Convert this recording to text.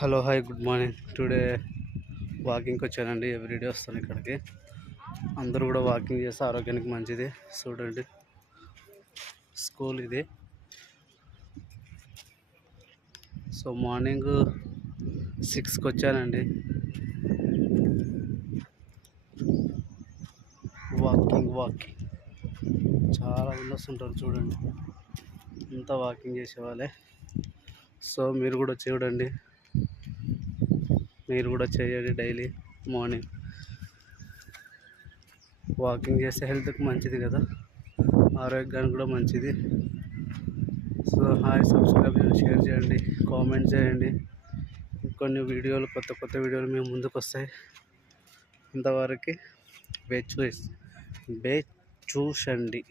Hello hi good morning. Today వాకింగ్కి వచ్చానండి. Everyday వస్తాను ఇక్కడికి. అందరూ కూడా వాకింగ్ చేస్తే ఆరోగ్యానికి మంచిది. చూడండి, స్కూల్ ఇది. సో మార్నింగ్ 6కి వచ్చానండి. వాకింగ్ చాలా మంది వస్తుంటారు చూడండి, అంతా వాకింగ్ చేసేవాళ్ళే. సో మీరు కూడా చూడండి, మీరు కూడా చేయండి. డైలీ మార్నింగ్ వాకింగ్ చేస్తే హెల్త్కి మంచిది కదా, ఆరోగ్యానికి కూడా మంచిది. సో హాయ్, సబ్స్క్రైబ్ చేయండి, షేర్ చేయండి, కామెంట్ చేయండి. కొన్ని వీడియోలు, కొత్త వీడియోలు మేము ముందుకు వస్తాయి. ఇంతవరకు చూసండి.